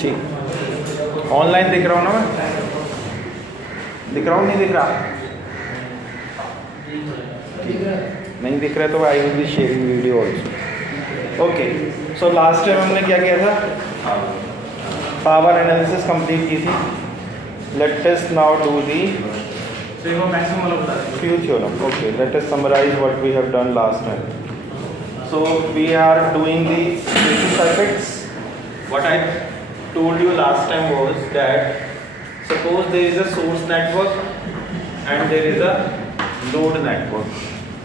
ठीक, ऑनलाइन दिख रहा हूँ ना मैं, दिख रहा हूँ नहीं दिख रहा, नहीं दिख रहा तो I will be sharing video also. Okay, so last time हमने क्या किया था, पावर एनालिसिस कंप्लीट की थी। Let us now do the few theorem. Okay, let us summarize what we have done last time. So we are doing the basis circuits. What I told you last time was that suppose there is a source network and there is a load network.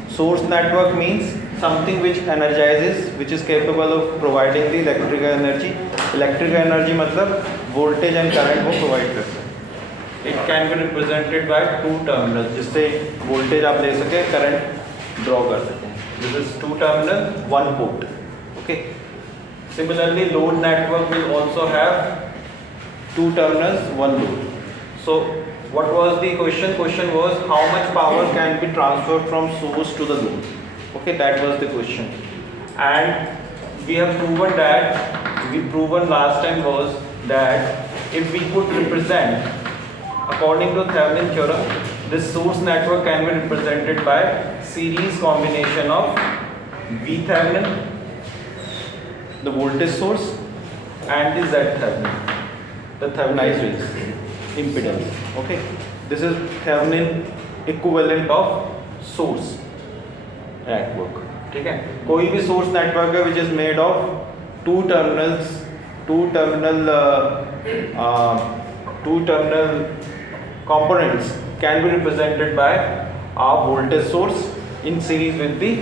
Source network means something which energizes, which is capable of providing the electrical energy. Electrical energy मतलब voltage and current वो provide करता है। It can be represented by two terminals, जिससे voltage आप ले सके, current draw कर सकें। This is two terminal, one port. Okay. Similarly, load network will also have two terminals, one load. So, what was the question? Question was how much power can be transferred from source to the load. Okay, that was the question. And we have proven that, we proven last time was that if we could represent, according to Thevenin theorem, this source network can be represented by series combination of V Thevenin, the voltage source, and the Z Thevenin, the Thevenized impedance. Okay, this is Thevenin equivalent of source network. ठीक है, कोई भी source network है which is made of two terminal components can be represented by our voltage source in series with the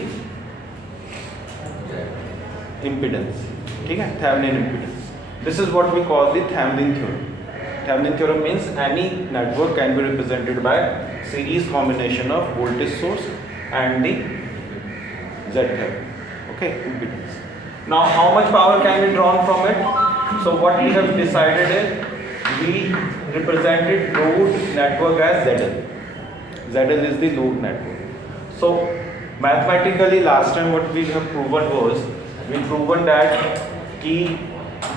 impedance. ठीक है, Thevenin impedance. This is what we call the Thevenin theorem. Thevenin theorem means any network can be represented by series combination of voltage source and the Z Thevenin. Okay, impedance. Now, how much power can be drawn from it? So, what we have decided is we represented load network as ZL. ZL is the load network. So, mathematically, last time what we have proven was, we proven that कि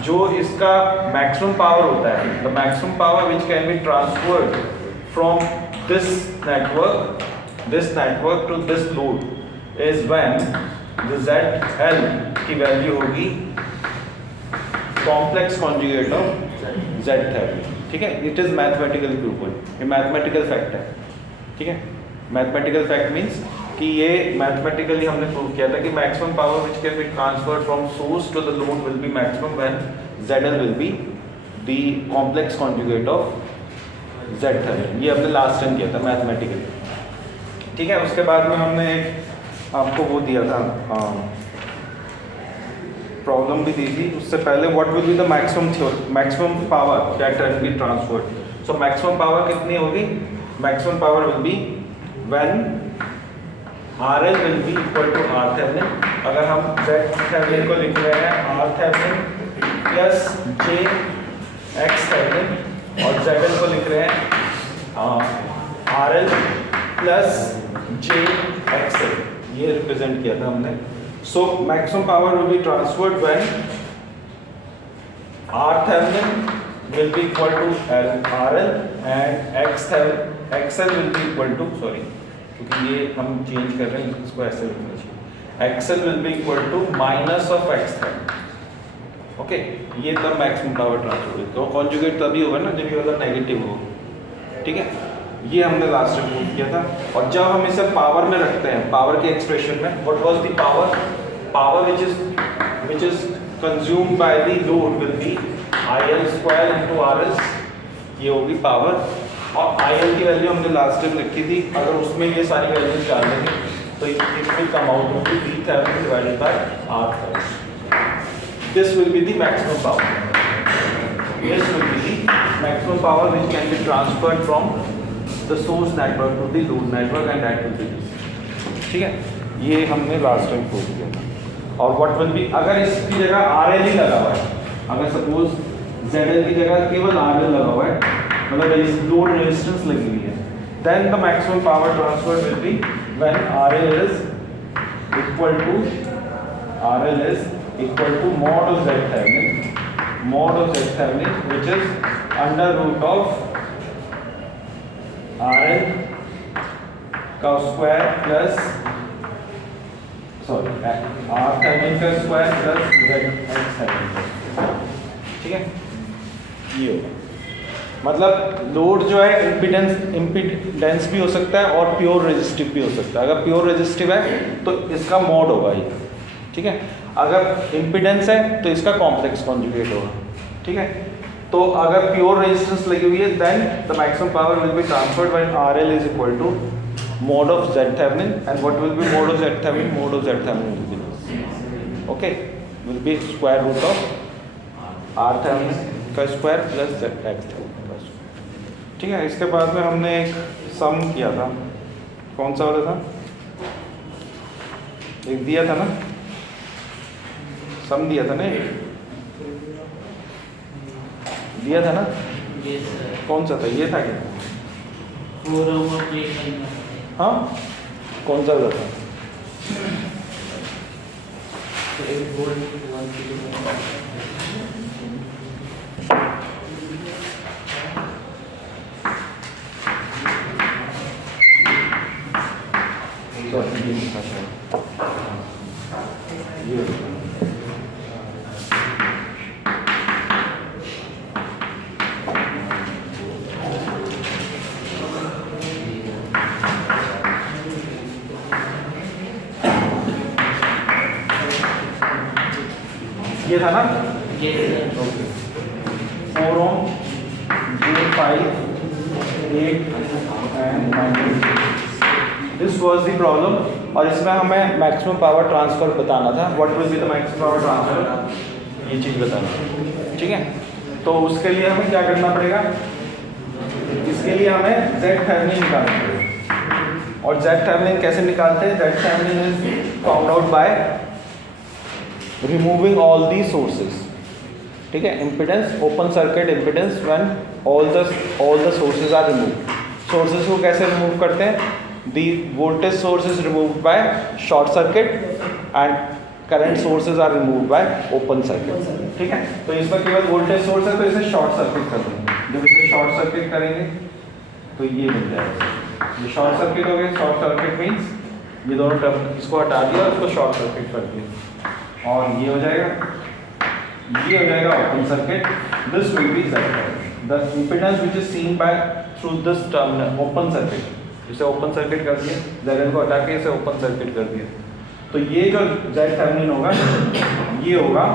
जो इसका maximum power होता है, the maximum power which can be transferred from this network to this load is when the ZL की value होगी complex conjugate of Z Thevenin. ठीक है, it is mathematically proven, ये मैथमेटिकल फैक्ट है। ठीक है, मैथमेटिकल फैक्ट मीन्स कि ये मैथमेटिकली हमने प्रूव किया था कि maximum power which can be transferred from source to the load will be maximum when ZL will be the complex conjugate of Z Thevenin। ये हमने लास्ट टाइम किया था मैथमेटिकली। ठीक है, उसके बाद में हमने एक आपको वो दिया था प्रॉब्लम भी दी थी, उससे पहले what will be the maximum power that can be transferred. So maximum power कितनी होगी? Maximum power will be when RL will be equal to R Thevenin। अगर हम Z Thevenin को लिख रहे हैं R Thevenin plus J X Thevenin और ZL को लिख रहे हैं RL प्लस J XL, ये रिप्रेजेंट किया था हमने। So maximum power will be transferred when R Thevenin will be equal to RL and XL will be equal to, sorry, क्योंकि ये हम चेंज कर रहे हैं, इसको ऐसे लिखना चाहिए, XL will be equal to minus of X Thevenin। Okay, ये तब मैक्सिमम पावर ट्रांसफर होगी, तो कॉन्जुगेट तभी होगा ना जब ये वाला नेगेटिव हो। ठीक है, ये हमने लास्ट टाइम प्रूव किया था। और जब हम इसे पावर में रखते हैं, पावर के एक्सप्रेशन में, what was the power which is consumed by the load will be IL square into RL, ये होगी पावर। और IL की वैल्यू हमने लास्ट टाइम लिखी थी, अगर उसमें ये सारी वैल्यूज डाल देंगे तो it will come out to be V Thevenin divided by R Thevenin। This will be the maximum power, this will be the maximum power which can be transferred from the source network to the load network and that will be this। ठीक है, ये हमने last time prove किया था। और what will B, अगर इसकी जगह RL ही लगा हुआ है, अगर सपोज ZL की जगह केवल RL लगा हुआ है, मतलब लोड रेजिस्टेंस लगी हुई है, then the maximum power transfer will be when RL is equal to mod of Z Thevenin mod of Z Thevenin, which is under root of RL का square plus sorry R Thevenin का square plus Z Thevenin। ठीक है, ये होगा। मतलब load जो है impedance भी हो सकता है और प्योर रेजिस्टिव भी हो सकता है। अगर प्योर रेजिस्टिव है तो इसका मोड होगा ये, ठीक है। अगर इम्पीडेंस है तो इसका कॉम्प्लेक्स कॉन्जुगेट होगा, ठीक है। तो अगर प्योर रेजिस्टेंस लगी हुई है then the maximum power will be transferred when RL is equal to mod of Z Thevenin, and what will be mod of Z Thevenin? Mod of Z Thevenin will be this, okay, will be square root of R Thevenin का square plus Z X Thevenin का square. ठीक है, इसके बाद में हमने एक सम किया था, कौन सा वाला था, एक दिया था ना, सम दिया था ना, दिया था ना, कौन सा था, ये था क्या? हाँ, कौन सा था? ये था ना, 4 ohm, 5, 8 and 9। This was the problem, और इसमें हमें मैक्सिमम पावर ट्रांसफर बताना था। What will be the maximum power transfer, ये चीज़ बताना, ठीक है। तो उसके लिए हमें क्या करना पड़ेगा, इसके लिए हमें Z Thevenin निकालना पड़ेगा। और Z Thevenin कैसे निकालते हैं? Z Thevenin is found out by removing all the sources, ठीक है। Impedance, open circuit impedance when all the sources are removed. Sources को कैसे रिमूव करते हैं? The voltage source is removed by short circuit and current sources are removed by open circuit, ठीक है। तो इसमें केवल वोल्टेज सोर्स है तो इसे शॉर्ट सर्किट कर देंगे। जब इसे शॉर्ट सर्किट करेंगे तो ये मिल जाएगा, ये शॉर्ट सर्किट हो गया। शॉर्ट सर्किट मीन्स ये दोनों टर्म, इसको हटा दिया, उसको शॉर्ट सर्किट कर दिया, और ये हो जाएगा open circuit. This will be the impedance which is seen by through this terminal open circuit. इसे ओपन सर्किट कर दिया, ZL को हटा के इसे ओपन सर्किट कर दिया, तो ये जो Z Thevenin होगा ये होगा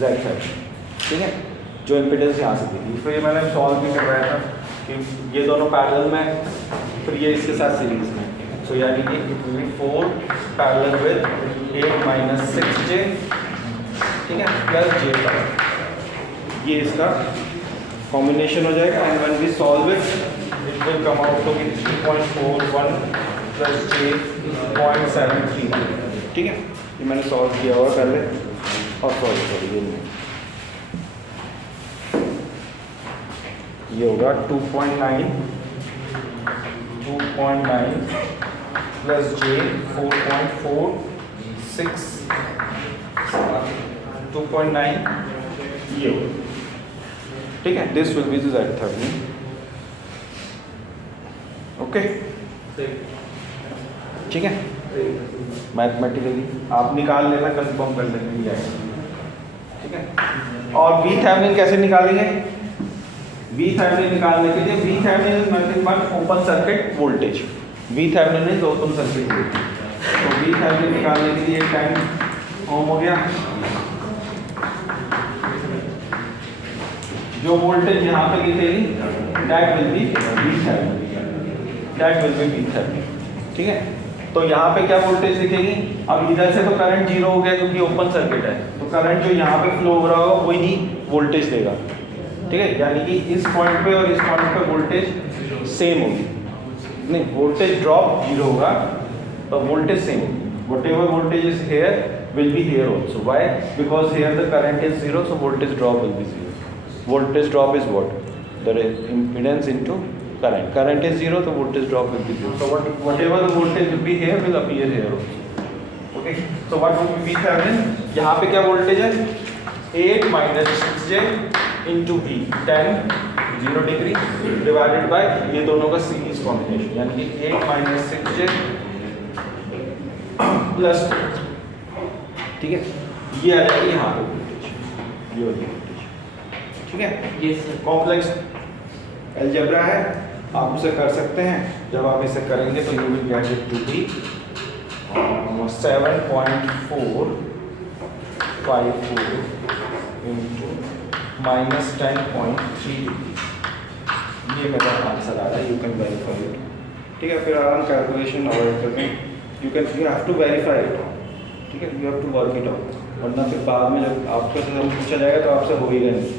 Z Thevenin, ठीक है, जो इम्पीडेंस यहाँ से दी। फिर ये मैंने सॉल्व भी करवाया था कि ये दोनों पैरेलल में, फिर ये इसके साथ सीरीज में, so यानी कि it will be 4 parallel with 8 minus 6j, ठीक है, प्लस j5, ये इसका कॉम्बिनेशन हो जाएगा। And when we solve it will come out to be 3.41 plus j 0.73, ठीक है। ये मैंने सॉल्व किया हुआ पहले, और सॉरी ये नहीं, ये होगा 2.9 प्लस j 4.46 2.9, ये होगा, ठीक है। This will B Z Thevenin, okay, ठीक है। मैथमेटिकली आप निकाल लेना, कंफर्म कर लेना, ठीक है। और V Thevenin कैसे निकालेंगे? V Thevenin निकालने के लिए V Thevenin is nothing but open circuit voltage. V Thevenin is open circuit voltage. तो V Thevenin निकालने के लिए 10 ओम हो गया, जो वोल्टेज यहाँ पे दिखेगी that will be V Thevenin, ठीक है। तो यहाँ पे क्या वोल्टेज दिखेगी? अब इधर से तो करंट जीरो हो गया क्योंकि ओपन सर्किट है, तो करंट जो यहाँ पे फ्लो हो रहा होगा वही वोल्टेज देगा, ठीक है। यानी कि इस पॉइंट पे और इस पॉइंट पे वोल्टेज सेम होगी, नहीं वोल्टेज ड्रॉप जीरो होगा तो वोल्टेज सेम होगी। whatever voltage is here will be here also. Why? Because here the current is zero, so voltage drop will be zero. Voltage drop is what? The impedance into current. Current is zero, so voltage drop will be zero. So whatever the voltage will be here will appear here also. Okay. Okay, so what would be Thevenin? यहाँ पे क्या voltage है? 8 minus 6j into V 10 0 degree divided by ये दोनों का series combination, यानी कि 8 minus 6j plus, ठीक है, ये आ जाएगी यहाँ पे वोल्टेज, ये वाली वोल्टेज, ठीक है। ये सर कॉम्प्लेक्स अलजेब्रा है, आप उसे कर सकते हैं। जब आप इसे करेंगे तो you will get it to be 7.454 into minus 10.3 degree, ये मेरा आंसर आ रहा है। यू कैन वेरीफाई इट, ठीक है। फिर आराम कैलकुलेशन अवॉइड करके you have to verify it, ठीक है, you have to work it out, वरना फिर बाद में जब आपको से पूछा जाएगा तो आपसे होएगा नहीं।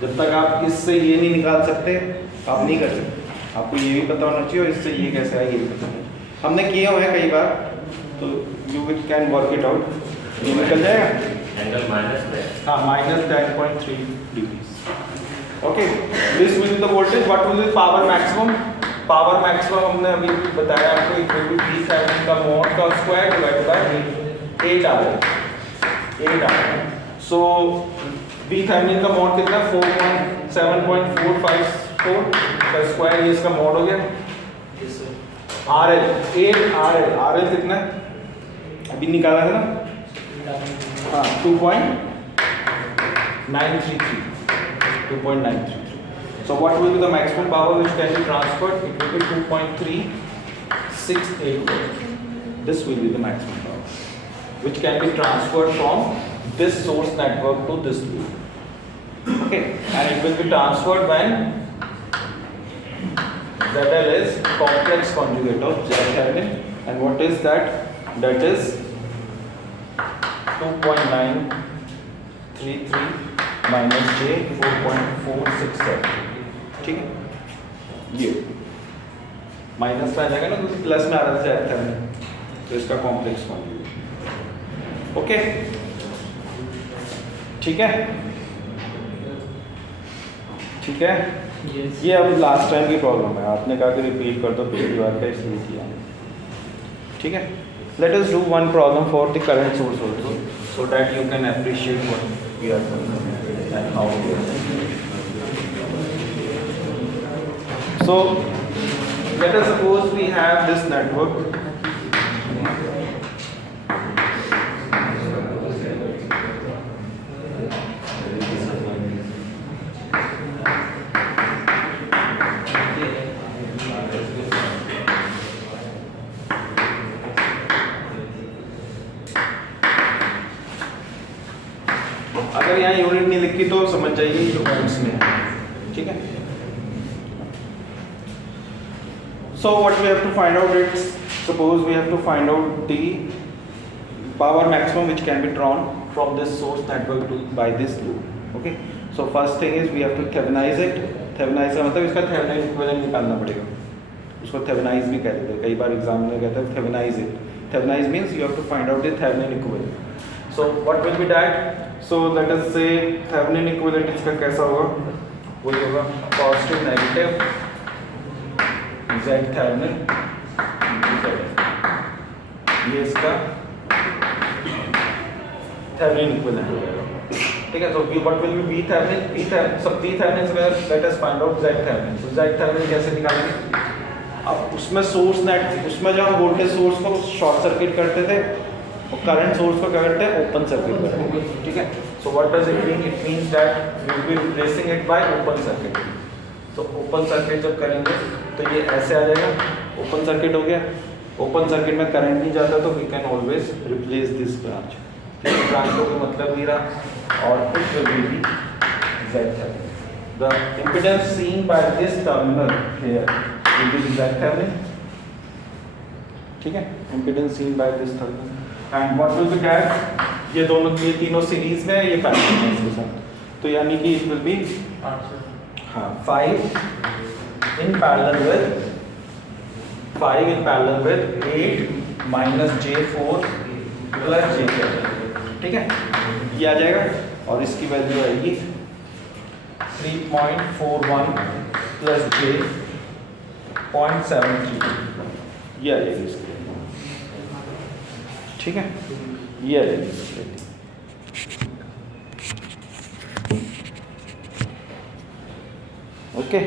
जब तक आप इससे ये नहीं निकाल सकते आप नहीं कर सकते, आपको ये भी पता होना चाहिए और इससे ये कैसे है ये भी पता नहीं। हमने किए हुए हैं कई बार, तो you can work it out, ये निकल जाएगा। एंगल माइनस है, हाँ, minus 10.3 degree. Okay, this will be the voltage. What will B power maximum? Power maximum हमने अभी बताया आपको, इक्वल टू P7 का मॉड का स्क्वायर डिवाइडेड बाय 8 आ रहा है, 8 आ रहा है। सो P7 का मॉड कितना? 7.454 का स्क्वायर, ये इसका मॉड हो गया। RL 8 RL कितना है? अभी निकाला था ना, हाँ 2.933। So what will be the maximum power which can be transferred? It will be 2.368 volt. This will be the maximum power which can be transferred from this source network to this loop. Okay, and it will be transferred when ZL is complex conjugate of ZThevenin, and what is that? That is 2.933 minus J 4.467, ठीक है। ये minus में आ जाएगा ना, तो plus में आ रहा था ZThevenin, तो इसका कॉम्प्लेक्स कॉन्जुगेट। ओके, ठीक है, ठीक है। ये अब लास्ट टाइम की प्रॉब्लम है, आपने कहा कि रिपीट कर दो पिछली बार का, इसलिए किया, ठीक है। Let us do one problem for the current source also, so that you can appreciate what we are doing and how we are doing. So let us suppose we have this network, अगर यहाँ unit नहीं लिखी तो समझ जाइए जो ohms में है, ठीक है। So what we have to find out, it's suppose we have to find out the power maximum which can be drawn from this source network to by this loop. Okay, so first thing is we have to thevenize it. Thevenize का मतलब इसका थेवेनाइज equivalent निकालना पड़ेगा, उसको थेवेनाइज भी कहते हैं, कई बार एग्जाम में कहते हैं thevenize it. Thevenize means you have to find out the Thevenin equivalent. So what will be that? So let us say Thevenin equivalent इसका कैसा होगा? वो होगा पॉजिटिव नेगेटिव ZThevenin, ये इसका थेवेनिन इक्विवेलेंट हो जाएगा, ठीक है। So what will B Vthevenin? सब Vthevenin से let us find out ZThevenin। सो ZThevenin कैसे निकालेंगे? अब उसमें सोर्स नेट, उसमें जो हम वोल्टेज सोर्स को शॉर्ट सर्किट करते थे और करंट सोर्स को क्या करते हैं? ओपन सर्किट करते हैं, ठीक है। So what does it mean? It means that we will be replacing it by open circuit. तो ओपन सर्किट जब करेंगे तो ये ऐसे आ जाएगा, ओपन सर्किट हो गया। ओपन सर्किट में करंट नहीं जाता तो we can always replace this branch, branch का मतलब ही रहा, और it will be ZThevenin। The impedance seen by this terminal here will be ZThevenin, ठीक है। Impedance seen by this terminal, and what will be that? ये दोनों, ये तीनों सीरीज में, ये पैरेलल में इसके साथ, तो यानी कि it will B 5 in parallel with 8 minus J4 plus J7, ठीक है। ये आ जाएगा और इसकी वैल्यू आएगी 3.41 plus J.73, ये आ जाएगी इसकी, ठीक है। ये रहेगी। ओके,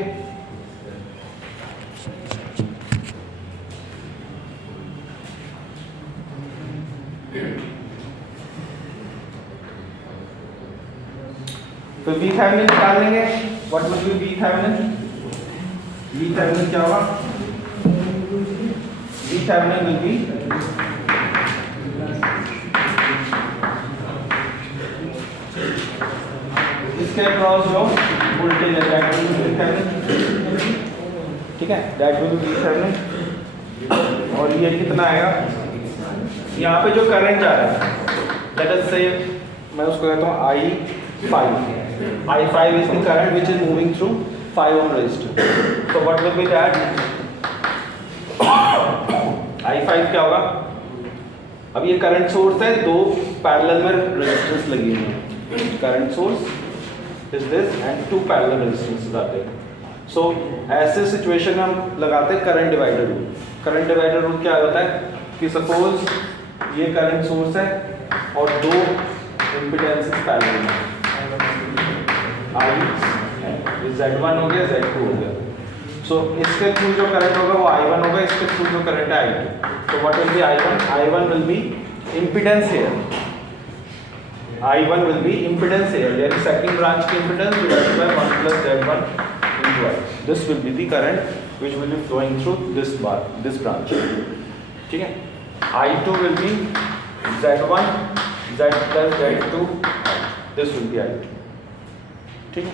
तो VThevenin निकाल लेंगे। What will B VThevenin? VThevenin क्या होगा? VThevenin will be इसके अक्रॉस जो वोल्टेज है दैट विल बी VThevenin, ठीक है, दैट विल बी VThevenin। और ये कितना आएगा? यहाँ पे जो करंट जा रहा है लेट अस से मैं उसको कहता हूँ I5। I5 is the current which is moving through 5 ohm resistor. So what will be that? I5 क्या होगा? अब ये करंट सोर्स है, दो पैरेलल में रेजिस्टेंस लगी हुई है। Current source is this and two parallel resistances आते हैं। सो ऐसे सिचुएशन में हम लगाते हैं current divider rule. Current divider rule क्या होता है कि सपोज ये करंट सोर्स है और दो इम्पीडेंसेस पैरेलल में, Z1 हो गया, Z2 हो गया। सो इसके थ्रू जो करंट होगा वो I1 होगा, इसके थ्रू जो करंट है I2। तो what will B I1? I1 will be impedance here. I1 will be impedance here, यानी सेकंड ब्रांच की impedance divided by 1 plus Z1 into I. This will be the current which will be flowing through this branch. ठीक है? I2 will be Z1 Z plus Z2 I. This will be I2. ठीक है,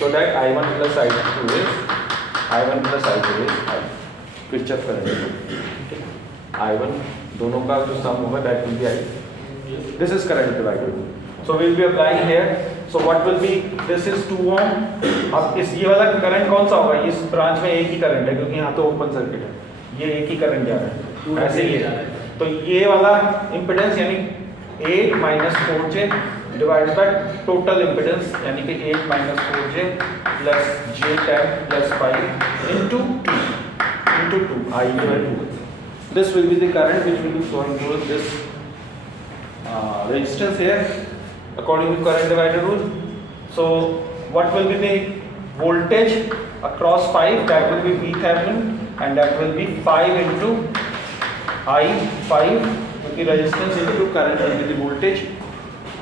so that I1 plus I2 is I। Kirchhoff current I1 दोनों का जो सम होगा that will be I। This is current divider। So we will be applying here। So what will be? This is 2 ohm। अब इस ये वाला current कौन सा होगा? इस ब्रांच में एक ही करंट है क्योंकि यहाँ तो ओपन सर्किट है, ये एक ही करंट जा रहा है, ऐसे ही है। तो ये वाला इम्पिडेंस यानी 8 minus 4j divided by total impedance यानी कि 8 minus 4j plus j10 plus 5 into 2 I by 2। This will be the current which will be flowing through this resistance here according to current divider rule। So what will be the voltage across 5? That will be VThevenin and that will be 5 into I5 क्योंकि resistance into current will be the voltage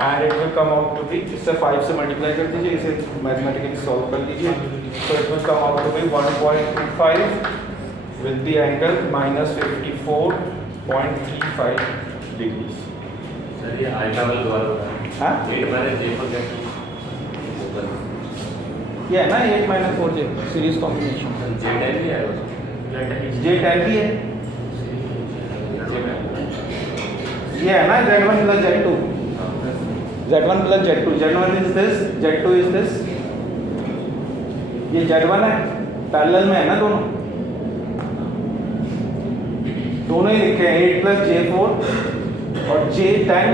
and it will come out to be, इससे 5 से multiply कर दीजिए, इसे mathematically solve कर लीजिए। So it will come out to be 1.25 with the angle minus 54.35 degrees। Sir ये I5 वाला द्वारा होगा। हाँ? 8 minus J पर क्या? ये है ना 8 minus 4j series combination. J10 भी है वो। J10 भी है। ये है ना Z1 plus Z2। Z1 plus Z2, Z1 is this, Z2 is this। ये Z1 है, पैरेलल में है ना दोनों ही लिखे हैं 8 plus J4 और J10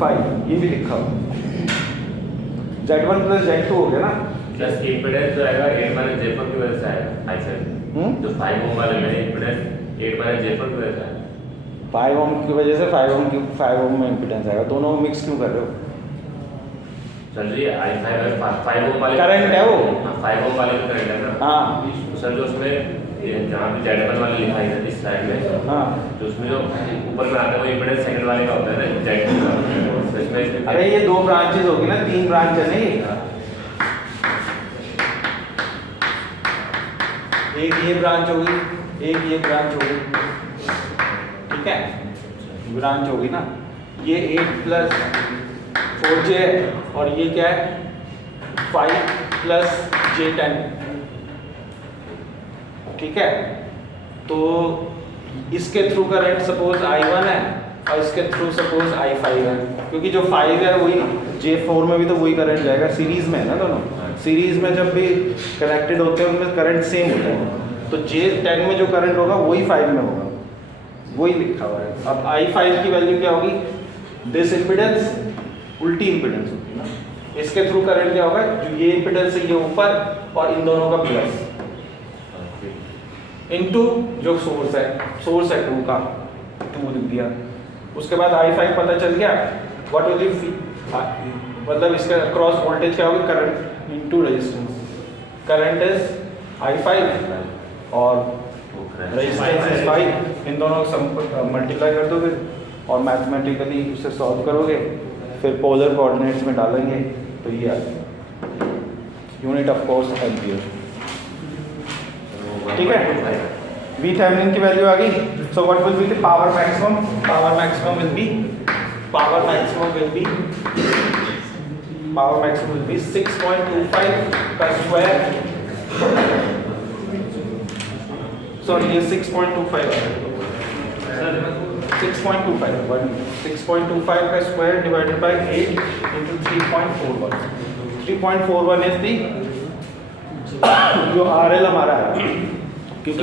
5, ये भी लिखा हुआ। Z1 plus Z2 हो गया ना। प्लस इम्पीडेंस जो आएगा 8 minus J4 की वजह से आएगा I7। जो 5 ohm वाले में इम्पीडेंस 8 minus J4 की वजह से आएगा। 5 ohm की वजह से 5 ohm में इम्पीडेंस आएगा। दोनों मिक्स क्यों कर रहे हो? सर जी I5 5 ohm वाले करंट है वो। 5 ohm वाले का करंट है ना। हाँ। सर जो उसमें जहाँ पे Z1 वाले लिखा है इस साइड में, हाँ। तो उसमें जो ऊपर में आता है वो इम्पीडेंस सेकंड वाले का होता है ना Z2 का। तो इसमें अरे ये 2 ब्रांचेस होगी ना, 3 ब्रांच है नहीं, एक ये ब्रांच होगी, एक ये ब्रांच होगी, ठीक है, ब्रांच होगी ना। ये 8 plus 4j है और ये क्या है 5 plus J10, ठीक है। तो इसके थ्रू करंट सपोज I1 है और इसके थ्रू सपोज I5 है, क्योंकि जो 5 है वही J4 में भी तो वही करंट जाएगा, सीरीज में है ना दोनों। सीरीज में जब भी कनेक्टेड होते हैं उनमें करंट सेम होता है, तो J10 में जो करंट होगा वही 5 में होगा, वही लिखा हुआ है। अब I5 की वैल्यू क्या होगी? दिस इम्पिडेंस उल्टी इम्पिडेंस होगी ना, इसके थ्रू करंट क्या होगा? जो ये इम्पिडेंस है ये ऊपर और इन दोनों का प्लस इनटू जो सोर्स है 2 का 2 लिख दिया, उसके बाद I5 पता चल गया, व्हाट विल बी मतलब इसका क्रॉस वोल्टेज क्या होगी, current into resistance, current is I5 और रेजिस्टेंस इज 5, इन दोनों को मल्टीप्लाई कर दोगे और मैथमेटिकली उसे सॉल्व करोगे, फिर पोलर कोऑर्डिनेट्स में डालेंगे तो ये आ जाएगा, यूनिट ऑफ कोर्स एम्पियर। ठीक है, V थेवेनिन की वैल्यू आ गई। सो what will be the power maximum, power maximum will be 6.25 का स्क्वायर, सॉरी ये 6.25 है, 6.25 का square divided by 8 into 3.41, 3.41 is the जो RL हमारा है, क्योंकि